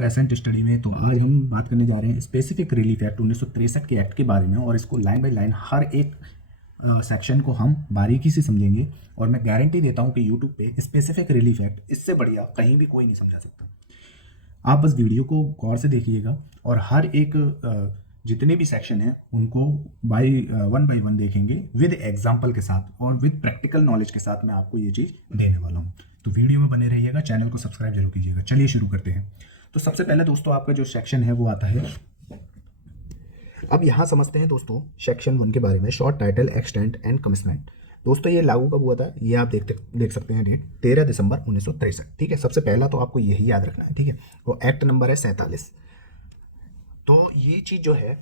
Patient study में। तो आज हम बात करने जा रहे हैं स्पेसिफिक रिलीफ एक्ट 1963 के एक्ट के बारे में, और इसको लाइन बाय लाइन हर एक सेक्शन को हम बारीकी से समझेंगे। और मैं गारंटी देता हूं कि यूट्यूब पे स्पेसिफिक रिलीफ एक्ट इससे बढ़िया कहीं भी कोई नहीं समझा सकता। आप बस वीडियो को गौर से देखिएगा और हर एक जितने भी सेक्शन हैं उनको वन बाय वन देखेंगे विद एग्जाम्पल के साथ और विद प्रैक्टिकल नॉलेज के साथ। मैं आपको ये चीज़ देने वाला हूँ, तो वीडियो में बने रहिएगा, चैनल को सब्सक्राइब जरूर कीजिएगा। चलिए शुरू करते हैं। तो सबसे पहले दोस्तों आपका जो सेक्शन है वो आता है, अब यहाँ समझते हैं दोस्तों सेक्शन 1 के बारे में, short title extent and commitment. दोस्तों ये लागू कब हुआ था ये आप देख सकते हैं, डेट 13 दिसंबर 1963। ठीक है, सबसे पहला तो आपको यही याद रखना है। ठीक है, वो एक्ट नंबर है 47। तो ये चीज़ जो है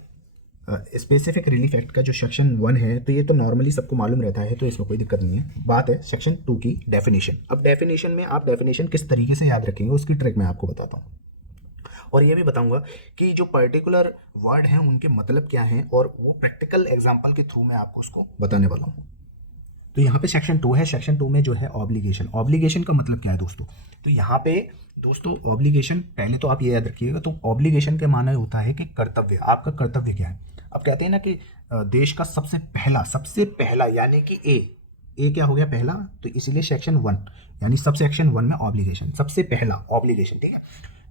स्पेसिफिक रिलीफ एक्ट का जो सेक्शन 1 है, तो ये तो नॉर्मली सबको मालूम रहता है, तो इसमें कोई दिक्कत नहीं है। बात है सेक्शन 2 की, डेफिनेशन। अब डेफिनेशन में आप डेफिनेशन किस तरीके से याद रखेंगे उसकी ट्रिक मैं आपको बताता हूँ, और ये भी बताऊंगा कि जो पर्टिकुलर वर्ड हैं उनके मतलब क्या हैं, और वो प्रैक्टिकल एग्जांपल के थ्रू मैं आपको उसको बताने वाला हूँ। तो यहाँ पे सेक्शन 2 है। सेक्शन 2 में जो है ऑब्लिगेशन। ऑब्लिगेशन का मतलब क्या है दोस्तों? तो यहाँ पे दोस्तों ऑब्लिगेशन, पहले तो आप ये याद रखिएगा, तो ऑब्लिगेशन के माना होता है कि कर्तव्य, आपका कर्तव्य क्या है। अब कहते हैं ना कि देश का सबसे पहला यानी कि ए क्या हो गया, पहला, तो इसीलिए सेक्शन 1 यानी सब सेक्शन 1 में ऑब्लिगेशन, सबसे पहला ऑब्लिगेशन। ठीक है,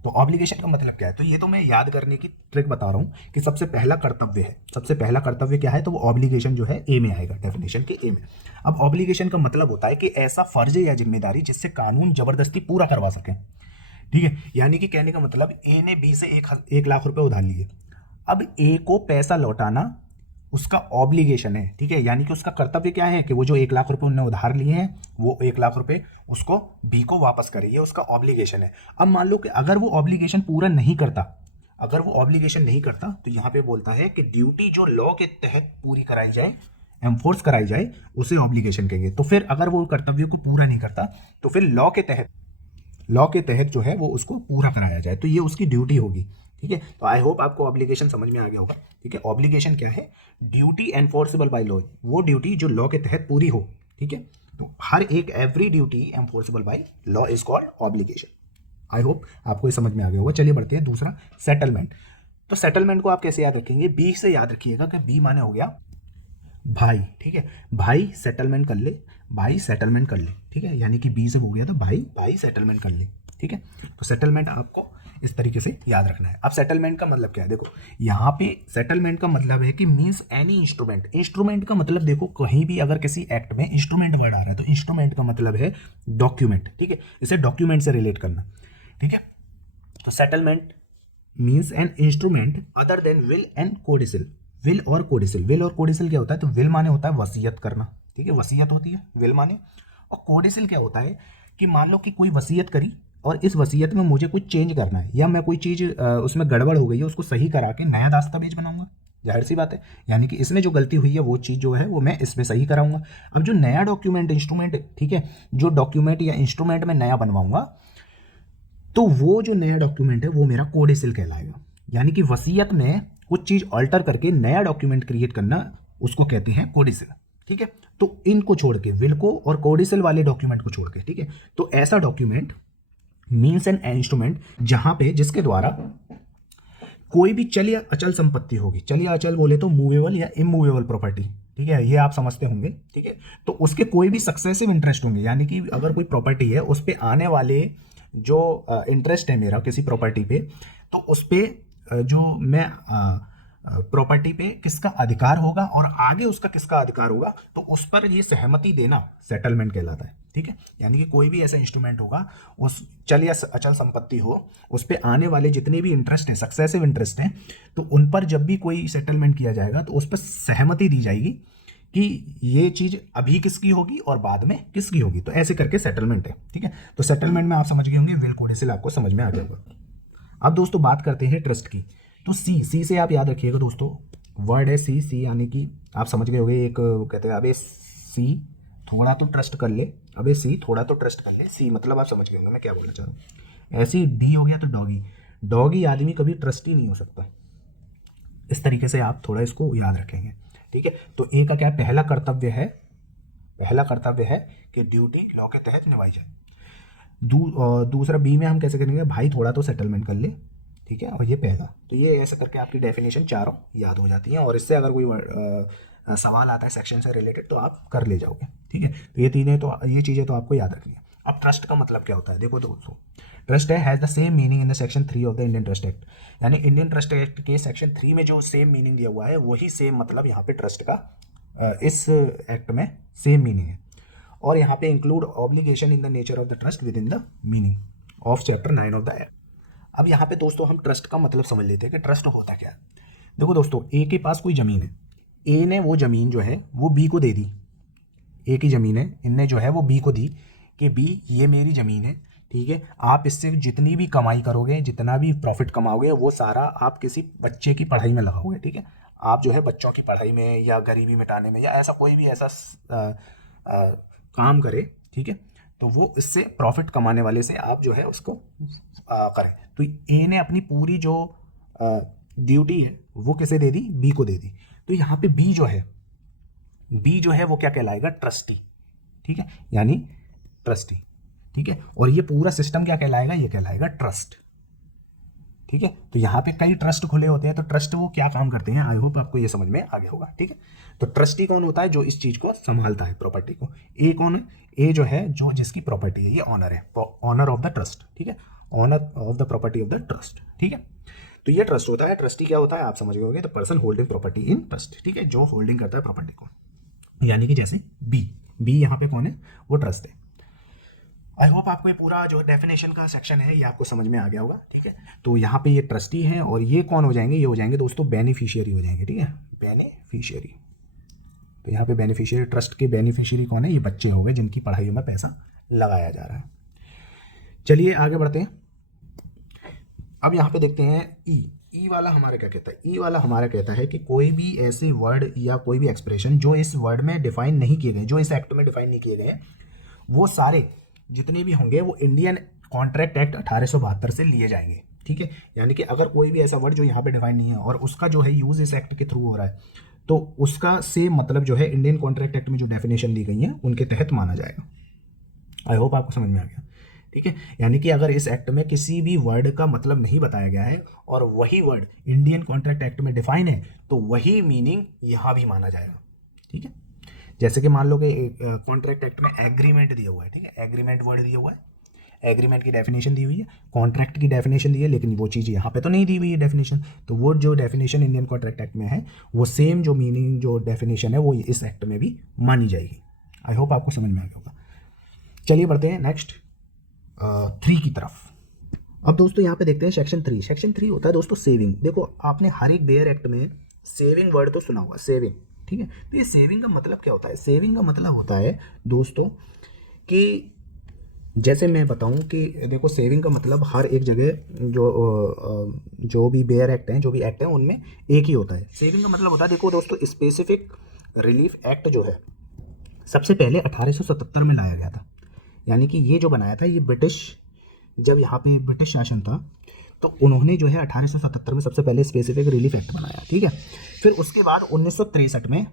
तो ऑब्लिगेशन का मतलब क्या है, तो ये तो मैं याद करने की ट्रिक बता रहा हूँ कि सबसे पहला कर्तव्य है। सबसे पहला कर्तव्य क्या है, तो वो ऑब्लिगेशन जो है ए में आएगा, डेफिनेशन के ए में। अब ऑब्लिगेशन का मतलब होता है कि ऐसा फर्ज या जिम्मेदारी जिससे कानून जबरदस्ती पूरा करवा सके। ठीक है, यानी कि कहने का मतलब ए ने बी से 1 लाख रुपए उधार लिए, अब ए को पैसा लौटाना उसका ऑब्लिगेशन है। ठीक है, यानी कि उसका कर्तव्य क्या है कि वो जो 1 लाख रुपए उन्होंने उधार लिए हैं वो 1 लाख रुपए उसको बी को वापस करे, ये उसका ऑब्लिगेशन है। अब मान लो कि अगर वो ऑब्लिगेशन पूरा नहीं करता, तो यहाँ पे बोलता है कि ड्यूटी जो लॉ के तहत पूरी कराई जाए, एनफोर्स कराई जाए, उसे ऑब्लिगेशन कहेंगे। तो फिर अगर वो कर्तव्य को पूरा नहीं करता तो फिर लॉ के तहत जो है वो उसको पूरा कराया जाए, तो ये उसकी ड्यूटी होगी। ठीक है, तो आई होप आपको ऑब्लिगेशन समझ में आ गया होगा। ठीक है, ऑब्लिगेशन क्या है, ड्यूटी एनफोर्सेबल बाय लॉ, वो ड्यूटी जो लॉ के तहत पूरी हो। ठीक है, तो हर एक every duty enforceable by law is called obligation. I hope आपको ये समझ में आ गया होगा। चलिए बढ़ते हैं, दूसरा सेटलमेंट। तो सेटलमेंट को आप कैसे याद रखेंगे, बी से याद रखिएगा कि बी माने हो गया भाई। ठीक है, भाई सेटलमेंट कर ले, ठीक है, यानी कि बी से हो गया तो भाई सेटलमेंट कर ले। ठीक है, तो सेटलमेंट आपको इस तरीके से याद रखना है। अब सेटलमेंट का मतलब क्या है, देखो यहाँ पे सेटलमेंट का मतलब है कि मींस एनी इंस्ट्रूमेंट। इंस्ट्रूमेंट का मतलब देखो, कहीं भी अगर किसी एक्ट में इंस्ट्रूमेंट वर्ड आ रहा है तो इंस्ट्रूमेंट का मतलब है डॉक्यूमेंट। ठीक है, इसे डॉक्यूमेंट से रिलेट करना। ठीक है, तो settlement means an instrument other than will and codicil. Will और कोडिसिल क्या होता है, तो विल माने होता है वसीयत करना। ठीक है, वसीयत होती है विल माने, और कोडिसिल क्या होता है कि मान लो कि कोई वसीयत करी और इस वसीयत में मुझे कुछ चेंज करना है, या मैं कोई चीज़ उसमें गड़बड़ हो गई है उसको सही करा के नया दस्तावेज बनाऊंगा। जाहिर सी बात है, यानी कि इसमें जो गलती हुई है वो चीज़ जो है वो मैं इसमें सही कराऊंगा। अब जो नया डॉक्यूमेंट इंस्ट्रूमेंट, ठीक है, जो डॉक्यूमेंट या इंस्ट्रूमेंट में नया बनवाऊंगा, तो वो जो नया डॉक्यूमेंट है वो मेरा कोडिसिल कहलाएगा। यानी कि वसीयत में कुछ चीज़ अल्टर करके नया डॉक्यूमेंट क्रिएट करना, उसको कहते हैं कोडिसिल। ठीक है, तो इनको छोड़ के, विल को और कोडिसिल वाले डॉक्यूमेंट को छोड़ के, ठीक है, तो ऐसा डॉक्यूमेंट मीन्स एन इंस्ट्रूमेंट जहां पे, जिसके द्वारा कोई भी चल या अचल संपत्ति होगी, चल या अचल बोले तो मूवेबल या इमूवेबल प्रॉपर्टी। ठीक है, ये आप समझते होंगे। ठीक है, तो उसके कोई भी सक्सेसिव इंटरेस्ट होंगे, यानी कि अगर कोई प्रॉपर्टी है उस पर आने वाले जो इंटरेस्ट है मेरा किसी प्रॉपर्टी पे, तो उस पर जो मैं प्रॉपर्टी पे किसका अधिकार होगा और आगे उसका किसका अधिकार होगा, तो उस पर ये सहमति देना सेटलमेंट कहलाता है। ठीक है, यानी कि कोई भी ऐसा इंस्ट्रूमेंट होगा, उस चल या अचल संपत्ति हो, उस पर आने वाले जितने भी इंटरेस्ट हैं, सक्सेसिव इंटरेस्ट हैं, तो उन पर जब भी कोई सेटलमेंट किया जाएगा तो उस पर सहमति दी जाएगी कि ये चीज़ अभी किसकी होगी और बाद में किसकी होगी। तो ऐसे करके सेटलमेंट है। ठीक है, तो सेटलमेंट में आप समझ गए होंगे, विल कोडिसिल आपको समझ में आ जाएगा। अब दोस्तों बात करते हैं ट्रस्ट की। तो सी से आप याद रखिएगा दोस्तों, वर्ड है सी, यानी कि आप समझ गए होंगे, एक कहते हैं अबे सी थोड़ा तो ट्रस्ट कर ले, अबे सी थोड़ा तो ट्रस्ट कर ले, सी मतलब आप समझ गए होंगे मैं क्या बोलना चाह रहा हूँ। ऐसी डी हो गया तो डॉगी आदमी कभी ट्रस्टी नहीं हो सकता। इस तरीके से आप थोड़ा इसको याद रखेंगे। ठीक है, तो ए का क्या पहला कर्तव्य है कि ड्यूटी लॉ के तहत निभाई जाए। दूसरा बी में हम कैसे करेंगे, भाई थोड़ा तो सेटलमेंट कर ले, ठीक है, और ये पहला। तो ये ऐसा करके आपकी डेफिनेशन चारों याद हो जाती हैं, और इससे अगर कोई सवाल आता है सेक्शन से रिलेटेड तो आप कर ले जाओगे। ठीक है, तो ये चीज़ें तो आपको याद रखनी है। अब ट्रस्ट का मतलब क्या होता है, देखो दोस्तों, ट्रस्ट है has the same meaning in the section 3 of the Indian trust act, यानी इंडियन ट्रस्ट एक्ट के सेक्शन 3 में जो सेम मीनिंग दिया हुआ है वही सेम मतलब यहाँ पे ट्रस्ट का इस एक्ट में सेम मीनिंग है। और यहाँ पे include obligation in the nature of the trust with in the meaning of chapter 9 of the act. अब यहाँ पे दोस्तों हम ट्रस्ट का मतलब समझ लेते हैं कि ट्रस्ट होता क्या है। देखो दोस्तों, ए के पास कोई ज़मीन है, ए ने वो ज़मीन जो है वो बी को दे दी। ए की ज़मीन है, इनने जो है वो बी को दी कि बी ये मेरी ज़मीन है, ठीक है, आप इससे जितनी भी कमाई करोगे, जितना भी प्रॉफिट कमाओगे, वो सारा आप किसी बच्चे की पढ़ाई में लगाओगे। ठीक है, आप जो है बच्चों की पढ़ाई में या गरीबी मिटाने में या ऐसा कोई भी ऐसा काम करे, ठीक है, तो वो इससे प्रॉफिट कमाने वाले से आप जो है उसको करें। तो ए ने अपनी पूरी जो ड्यूटी है वो किसे दे दी, बी को दे दी। तो यहाँ पे बी जो है वो क्या कहलाएगा, ट्रस्टी। ठीक है, यानी ट्रस्टी। ठीक है, और ये पूरा सिस्टम क्या कहलाएगा, ये कहलाएगा ट्रस्ट। ठीक है, तो यहाँ पे कई ट्रस्ट खुले होते हैं, तो ट्रस्ट वो क्या काम करते हैं, आई होप आपको ये समझ में आ गया होगा। ठीक है, तो ट्रस्टी कौन होता है, जो इस चीज को संभालता है, प्रॉपर्टी को। ए कौन है, ए जो है जो जिसकी प्रॉपर्टी है, ये ऑनर है, ऑनर ऑफ द ट्रस्ट। ठीक है, owner of the property of the trust. ठीक है, तो ये ट्रस्ट होता है। ट्रस्टी क्या होता है आप समझ गए होंगे, तो person holding property in trust. ठीक है, जो होल्डिंग करता है प्रॉपर्टी को, यानी कि जैसे बी यहाँ पे कौन है, वो ट्रस्ट है। आई होप आपको ये पूरा जो डेफिनेशन का सेक्शन है ये आपको समझ में आ गया होगा। ठीक है, तो यहाँ पे ये ट्रस्टी है, और ये कौन हो जाएंगे, ये हो जाएंगे दोस्तों बेनिफिशियरी हो जाएंगे। ठीक है, बेनिफिशियरी। तो यहाँ पे बेनिफिशियरी, ट्रस्ट के बेनिफिशियरी कौन है, ये बच्चे हो गए जिनकी पढ़ाई में पैसा लगाया जा रहा है। चलिए आगे बढ़ते हैं। अब यहाँ पे देखते हैं ई वाला हमारा क्या कहता है। ई वाला हमारा कहता है कि कोई भी ऐसे वर्ड या कोई भी एक्सप्रेशन जो इस वर्ड में डिफाइन नहीं किए गए, जो इस एक्ट में डिफाइन नहीं किए गए, वो सारे जितने भी होंगे वो इंडियन कॉन्ट्रैक्ट एक्ट 1872 से लिए जाएंगे। ठीक है, यानी कि अगर कोई भी ऐसा वर्ड जो यहाँ पे डिफाइन नहीं है और उसका जो है यूज इस एक्ट के थ्रू हो रहा है, तो उसका सेम मतलब जो है इंडियन कॉन्ट्रैक्ट एक्ट में जो डेफिनेशन दी गई है उनके तहत माना जाएगा। आई होप आपको समझ में आ गया। ठीक है, यानी कि अगर इस एक्ट में किसी भी वर्ड का मतलब नहीं बताया गया है और वही वर्ड इंडियन कॉन्ट्रैक्ट एक्ट में डिफाइन है, तो वही मीनिंग यहाँ भी माना जाएगा। ठीक है, जैसे कि मान लो कि कॉन्ट्रैक्ट एक्ट में एग्रीमेंट दिया हुआ है। ठीक है, एग्रीमेंट वर्ड दिया हुआ है, एग्रीमेंट की डेफिनेशन दी हुई है, कॉन्ट्रैक्ट की डेफिनेशन दी है, लेकिन वो चीज़ यहाँ पे तो नहीं दी हुई है डेफिनेशन। तो वो जो डेफिनेशन इंडियन कॉन्ट्रैक्ट एक्ट में है वो सेम जो मीनिंग जो डेफिनेशन है वो इस एक्ट में भी मानी जाएगी। आई होप आपको समझ में आ गया होगा। चलिए बढ़ते हैं नेक्स्ट 3 की तरफ। अब दोस्तों यहाँ पे देखते हैं सेक्शन 3। सेक्शन 3 होता है दोस्तों सेविंग। देखो आपने हर एक बेयर एक्ट में सेविंग वर्ड तो सुना हुआ, सेविंग। ठीक है, तो ये सेविंग का मतलब क्या होता है, सेविंग का मतलब होता है दोस्तों कि जैसे मैं बताऊं कि देखो सेविंग का मतलब हर एक जगह जो भी बेयर एक्ट हैं, जो भी एक्ट हैं उनमें एक ही होता है। सेविंग का मतलब होता है, देखो दोस्तों, स्पेसिफिक रिलीफ एक्ट जो है सबसे पहले 1877 में लाया गया था। यानी कि ये जो बनाया था ये ब्रिटिश, जब यहाँ पे ब्रिटिश शासन था तो उन्होंने जो है 1877 में सबसे पहले स्पेसिफिक रिलीफ एक्ट बनाया। ठीक है, फिर उसके बाद 1963 में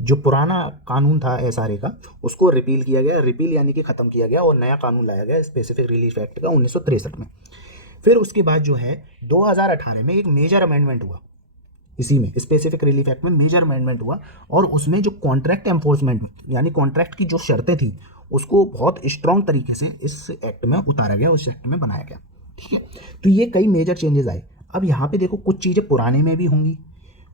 जो पुराना कानून था एसआरए का उसको रिपील किया गया, रिपील यानी कि ख़त्म किया गया, और नया कानून लाया गया स्पेसिफिक रिलीफ एक्ट का 1963 में। फिर उसके बाद जो है 2018 में एक मेजर अमेंडमेंट हुआ, इसी में स्पेसिफिक रिलीफ एक्ट में मेजर अमेंडमेंट हुआ, और उसमें जो कॉन्ट्रैक्ट एनफोर्समेंट यानी कॉन्ट्रैक्ट की जो शर्तें थी उसको बहुत स्ट्रॉन्ग तरीके से इस एक्ट में उतारा गया, उस एक्ट में बनाया गया। ठीक है, तो ये कई मेजर चेंजेस आए। अब यहाँ पे देखो कुछ चीज़ें पुराने में भी होंगी,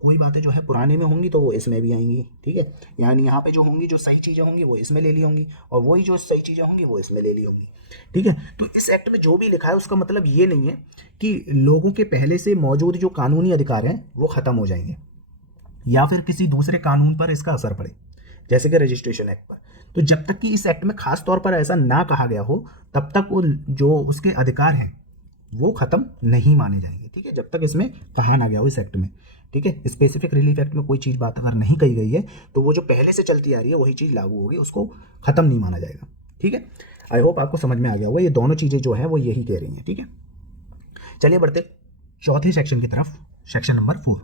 कोई बातें जो है पुराने में होंगी तो वो इसमें भी आएंगी। ठीक है, यानी यहाँ पे जो होंगी, जो सही चीज़ें होंगी वो इसमें ले ली होंगी, और वही जो सही चीज़ें होंगी वो इसमें ले ली होंगी। ठीक है, तो इस एक्ट में जो भी लिखा है उसका मतलब ये नहीं है कि लोगों के पहले से मौजूद जो कानूनी अधिकार हैं वो ख़त्म हो जाएंगे या फिर किसी दूसरे कानून पर इसका असर पड़े, जैसे कि रजिस्ट्रेशन एक्ट पर। तो जब तक कि इस एक्ट में खास तौर पर ऐसा ना कहा गया हो तब तक वो जो उसके अधिकार हैं वो ख़त्म नहीं माने जाएंगे। ठीक है, जब तक इसमें कहा ना गया हो इस एक्ट में। ठीक है, स्पेसिफिक रिलीफ एक्ट में कोई चीज़ बात अगर नहीं कही गई है तो वो जो पहले से चलती आ रही है वही चीज़ लागू होगी, उसको ख़त्म नहीं माना जाएगा। ठीक है, आई होप आपको समझ में आ गया होगा। ये दोनों चीज़ें जो है वो यही कह रही हैं। ठीक है, चलिए बढ़ते चौथे सेक्शन की तरफ, सेक्शन नंबर 4।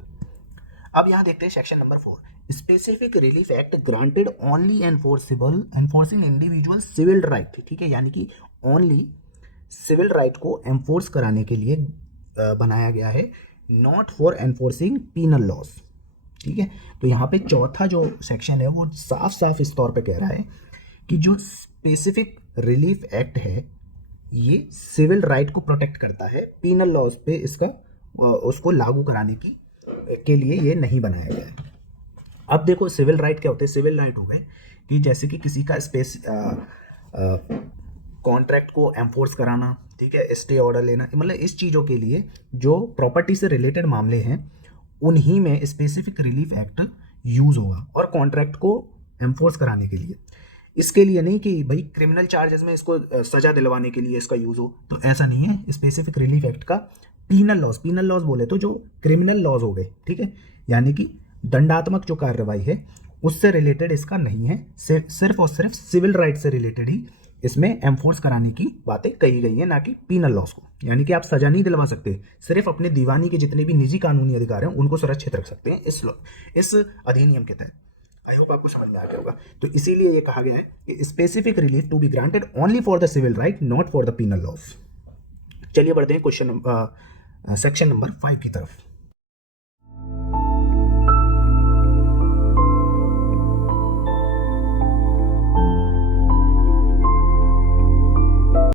अब यहाँ देखते हैं section number 4, specific relief act granted only enforcing individual civil right. ठीक है, यानी कि ओनली सिविल राइट को एनफोर्स कराने के लिए बनाया गया है not for enforcing penal laws. ठीक है, तो यहाँ पे चौथा जो सेक्शन है वो साफ साफ इस तौर पे कह रहा है कि जो स्पेसिफिक रिलीफ एक्ट है ये सिविल राइट को प्रोटेक्ट करता है, पीनल लॉज पे इसका उसको लागू कराने की के लिए ये नहीं बनाया गया है। अब देखो सिविल राइट क्या होते हैं। सिविल राइट हो गए कि जैसे कि किसी का कॉन्ट्रैक्ट को एनफोर्स कराना, ठीक है, स्टे ऑर्डर लेना, मतलब इस चीज़ों के लिए जो प्रॉपर्टी से रिलेटेड मामले हैं उन्हीं में स्पेसिफिक रिलीफ एक्ट यूज़ होगा और कॉन्ट्रैक्ट को एनफोर्स कराने के लिए। इसके लिए नहीं कि भाई क्रिमिनल चार्जेस में इसको सजा दिलवाने के लिए इसका यूज़ हो, तो ऐसा नहीं है। स्पेसिफिक रिलीफ एक्ट का पीनल लॉज बोले तो जो क्रिमिनल लॉज हो गए, ठीक है, यानी कि दंडात्मक जो कार्रवाई है उससे रिलेटेड इसका नहीं है, सिर्फ और सिर्फ सिविल राइट से रिलेटेड ही इसमें एनफोर्स कराने की बातें कही गई है, ना कि पीनल लॉस को। यानी कि आप सजा नहीं दिलवा सकते, सिर्फ अपने दीवानी के जितने भी निजी कानूनी अधिकार हैं उनको सुरक्षित रख सकते हैं इस अधिनियम के तहत। आई होप आपको समझ में आ गया होगा। तो इसीलिए ये कहा गया है कि specific relief to be granted only for the civil right, not for the penal laws. चलिए बढ़ते हैं क्वेश्चन सेक्शन नंबर 5 की तरफ।